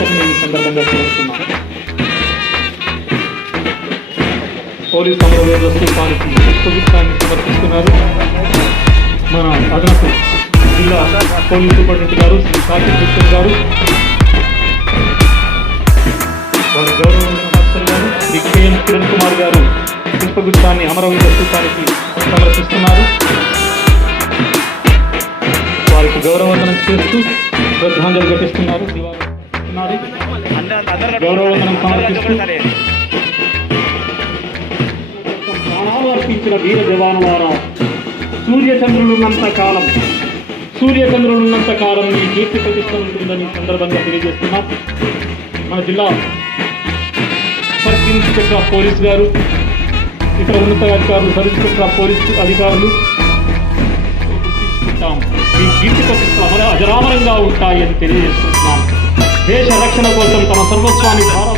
సందర్భంగా తెలుస్తున్నాం పోలీస్ అమరవీరుల స్థూపానికి పుష్పగుప్తాన్ని సమర్పిస్తున్నారు మన అదనపు జిల్లా పోలీస్ సూపరింటెండెంట్ గారు శ్రీ కార్తీక్ కృష్ణ గారు వారి గౌరవనీయ master Shri K M Kiran Kumar గారు పుష్పగుప్తాన్ని అమరవీరుల స్థూపానికి సమర్పిస్తున్నారు వారికి గౌరవవందనం చేస్తూ శ్రద్ధాంజలి ఘటిస్తున్నారు దివాళి ప్రాణాలు అర్పించిన వీర జవానులారా సూర్యచంద్రులున్నంత కాలం సూర్యచంద్రులున్నంత కాలం మీ కీర్తి ప్రతిష్ట ఉంటుందని సందర్భంగా తెలియజేస్తున్నాం. మన జిల్లా సబ్ ఇన్స్పెక్టర్ ఆఫ్ పోలీస్ గారు ఇతర ఉన్నతాధికారులు సబ్ ఇన్స్పెక్టర్ ఆఫ్ పోలీస్ అధికారులు మీ కీర్తి ప్రతిష్టలు అమర అజరామరంగా ఉంటాయని తెలియజేసుకుంటున్నాం దేశ రక్షణ కోసం తమ సర్వస్వాన్ని భారత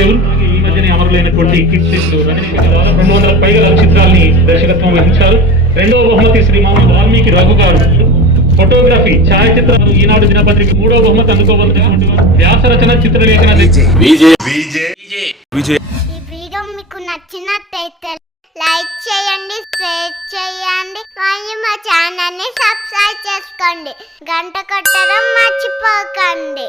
కానిస్టేబుల్ ఈ మధ్యనే అమరులైనటువంటి కీర్తిశేషులు రజనీకాంత్ ద్వారా రెండు వందల పైగా చిత్రాల్ని దర్శకత్వం వహించారు. రెండవ బహుమతి శ్రీ మామూలు వాల్మీకి రఘు గారు. ఫోటోగ్రఫీ ఛాయాచిత్రాలు ఈనాడు దినపత్రిక మూడో బహుమతి అందుకోవలసినటువంటి వారు. వ్యాస రచన చిత్రలేఖన వీడియో మీకు నచ్చినట్టయితే లైక్ చేయండి షేర్ చేయండి. మరియు మా ఛానల్ని సబ్స్క్రైబ్ చేసుకోండి. గంట కొట్టడం మర్చిపోకండి.